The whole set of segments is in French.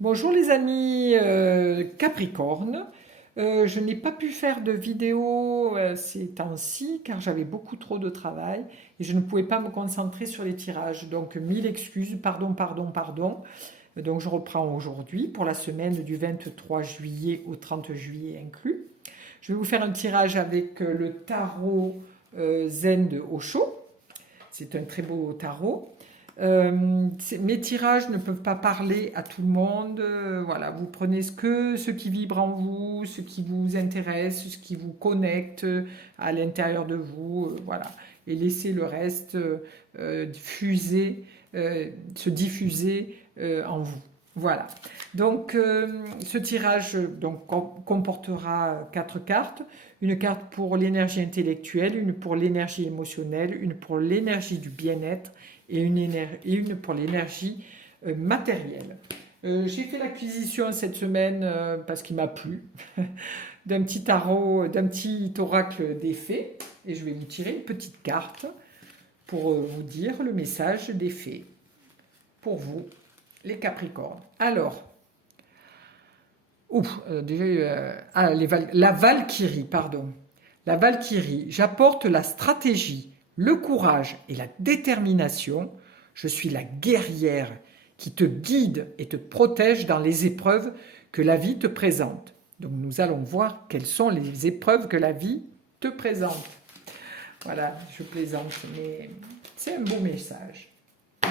Bonjour les amis Capricorne. Je n'ai pas pu faire de vidéo ces temps-ci car j'avais beaucoup trop de travail et je ne pouvais pas me concentrer sur les tirages. Donc mille excuses, pardon. Donc je reprends aujourd'hui pour la semaine du 23 juillet au 30 juillet inclus. Je vais vous faire un tirage avec le tarot Zen de Osho. C'est un très beau tarot. Mes tirages ne peuvent pas parler à tout le monde. Voilà, vous prenez ce qui vibre en vous, ce qui vous intéresse, ce qui vous connecte à l'intérieur de vous, voilà, et laissez le reste se diffuser en vous. Voilà. Donc, ce tirage comportera quatre cartes. Une carte pour l'énergie intellectuelle, une pour l'énergie émotionnelle, une pour l'énergie du bien-être et une pour l'énergie matérielle. J'ai fait l'acquisition cette semaine parce qu'il m'a plu d'un petit tarot, d'un petit oracle des fées et je vais vous tirer une petite carte pour vous dire le message des fées pour vous, les Capricornes. Alors, la Valkyrie, pardon. La Valkyrie, j'apporte la stratégie, le courage et la détermination. Je suis la guerrière qui te guide et te protège dans les épreuves que la vie te présente. Donc nous allons voir quelles sont les épreuves que la vie te présente. Voilà, je plaisante, mais c'est un beau message.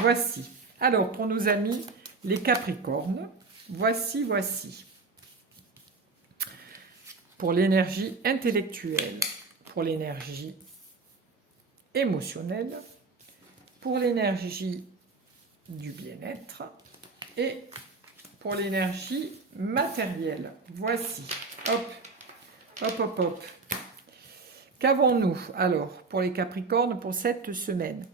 Voici. Alors, pour nos amis, les Capricornes, voici. Pour l'énergie intellectuelle, pour l'énergie émotionnelle, pour l'énergie du bien-être et pour l'énergie matérielle. Voici. Hop. Qu'avons-nous alors pour les Capricornes pour cette semaine?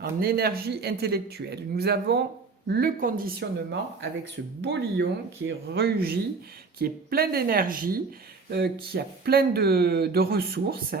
En énergie intellectuelle, nous avons le conditionnement avec ce beau lion qui est rugi, qui est plein d'énergie, qui a plein de ressources.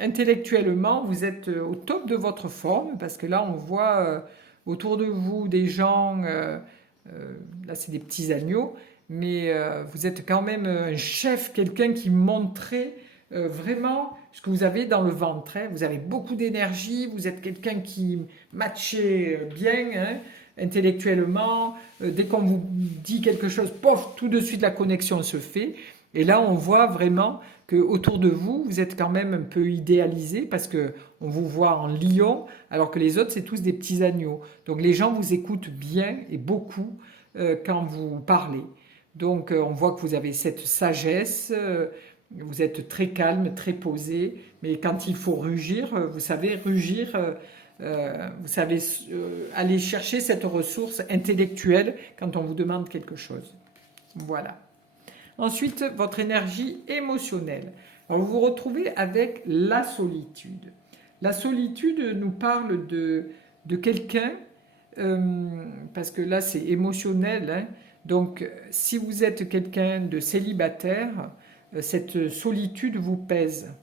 Intellectuellement, vous êtes au top de votre forme parce que là, on voit autour de vous des gens, là c'est des petits agneaux, mais vous êtes quand même un chef, quelqu'un qui montrait vraiment ce que vous avez dans le ventre. Vous avez beaucoup d'énergie, vous êtes quelqu'un qui matchez bien intellectuellement. Dès qu'on vous dit quelque chose, pof, tout de suite la connexion se fait. Et là, on voit vraiment que autour de vous, vous êtes quand même un peu idéalisé parce que on vous voit en lion, alors que les autres, c'est tous des petits agneaux. Donc les gens vous écoutent bien et beaucoup quand vous parlez. Donc on voit que vous avez cette sagesse. Vous êtes très calme, très posé, mais quand il faut rugir, vous savez rugir, vous savez aller chercher cette ressource intellectuelle quand on vous demande quelque chose. Voilà. Ensuite, votre énergie émotionnelle. Alors, vous vous retrouvez avec la solitude. La solitude nous parle de quelqu'un, parce que là c'est émotionnel, hein. Donc si vous êtes quelqu'un de célibataire, cette solitude vous pèse.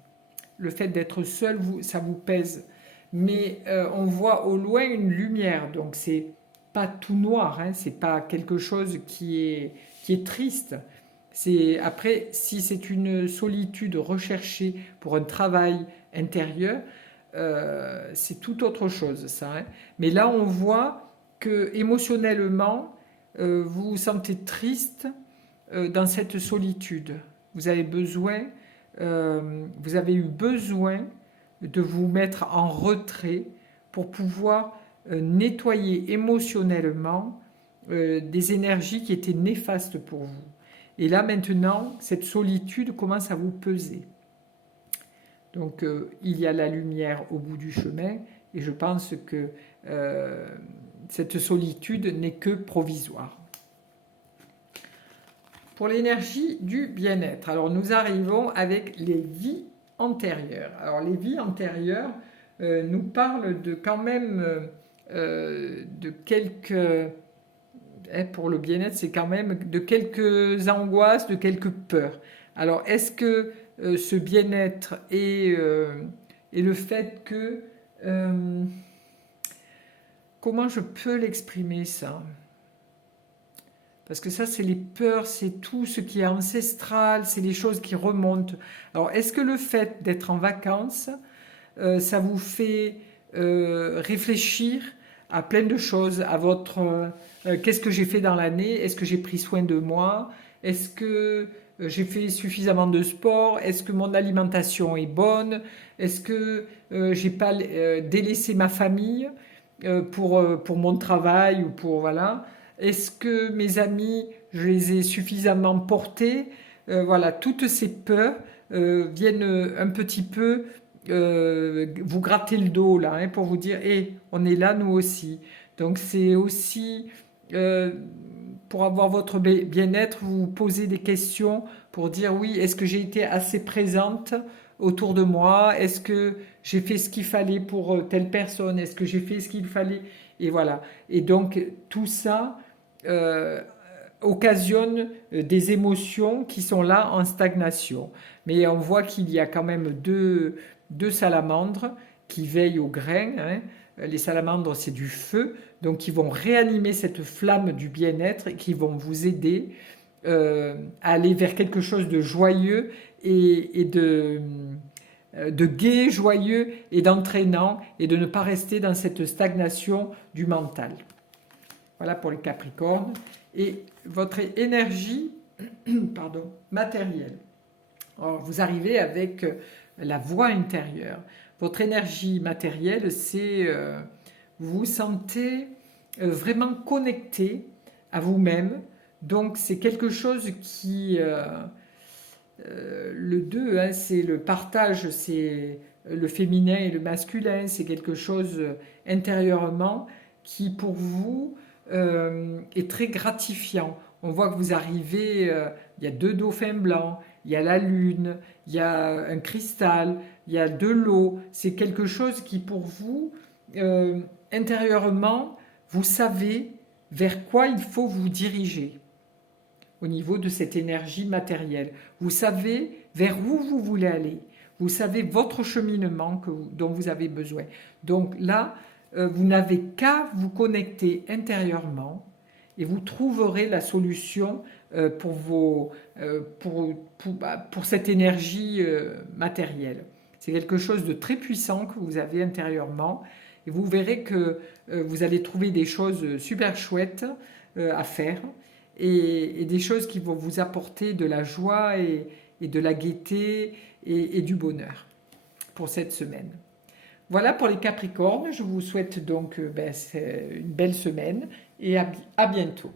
Le fait d'être seul, ça vous pèse. Mais on voit au loin une lumière, donc c'est pas tout noir, hein, c'est pas quelque chose qui est triste. Après, si c'est une solitude recherchée pour un travail intérieur, c'est tout autre chose, ça. Hein. Mais là, on voit que émotionnellement, vous vous sentez triste dans cette solitude. Vous avez vous avez eu besoin de vous mettre en retrait pour pouvoir nettoyer émotionnellement des énergies qui étaient néfastes pour vous. Et là maintenant, cette solitude commence à vous peser. Donc il y a la lumière au bout du chemin et je pense que cette solitude n'est que provisoire. Pour l'énergie du bien-être, alors nous arrivons avec les vies antérieures. Alors les vies antérieures nous parlent de quand même de quelques... pour le bien-être, c'est quand même de quelques angoisses, de quelques peurs. Alors est-ce que ce bien-être est le fait que... comment je peux l'exprimer ça? parce que ça, c'est les peurs, c'est tout ce qui est ancestral, c'est les choses qui remontent. Alors, est-ce que le fait d'être en vacances, ça vous fait réfléchir à plein de choses, à votre qu'est-ce que j'ai fait dans l'année, est-ce que j'ai pris soin de moi, est-ce que j'ai fait suffisamment de sport, est-ce que mon alimentation est bonne, est-ce que j'ai pas délaissé ma famille pour mon travail ou pour voilà, est-ce que mes amis, je les ai suffisamment portés, voilà, toutes ces peurs viennent un petit peu vous gratter le dos là, hein, pour vous dire, hé, on est là nous aussi. Donc c'est aussi euh, pour avoir votre bien-être, vous vous posez des questions pour dire oui, est-ce que j'ai été assez présente autour de moi? Est-ce que j'ai fait ce qu'il fallait pour telle personne? Est-ce que j'ai fait ce qu'il fallait? Et voilà. Et donc tout ça euh, occasionne des émotions qui sont là en stagnation. Mais on voit qu'il y a quand même deux salamandres qui veillent au grain, hein. Les salamandres, c'est du feu, donc ils vont réanimer cette flamme du bien-être et qui vont vous aider à aller vers quelque chose de joyeux et de gai, joyeux et d'entraînant, et de ne pas rester dans cette stagnation du mental. Voilà pour les Capricornes. Et votre énergie pardon, matérielle. Alors, vous arrivez avec la voix intérieure. Votre énergie matérielle, c'est vous vous sentez vraiment connecté à vous-même. Donc c'est quelque chose qui le 2, hein, c'est le partage, c'est le féminin et le masculin, c'est quelque chose intérieurement qui pour vous est très gratifiant. On voit que vous arrivez, il y a deux dauphins blancs, il y a la lune, il y a un cristal, il y a de l'eau. C'est quelque chose qui pour vous, intérieurement, vous savez vers quoi il faut vous diriger au niveau de cette énergie matérielle. Vous savez vers où vous voulez aller. Vous savez votre cheminement dont vous avez besoin. Donc là, vous n'avez qu'à vous connecter intérieurement et vous trouverez la solution pour cette énergie matérielle. C'est quelque chose de très puissant que vous avez intérieurement et vous verrez que vous allez trouver des choses super chouettes à faire et des choses qui vont vous apporter de la joie et de la gaieté et du bonheur pour cette semaine. Voilà pour les Capricornes, je vous souhaite donc une belle semaine et à bientôt.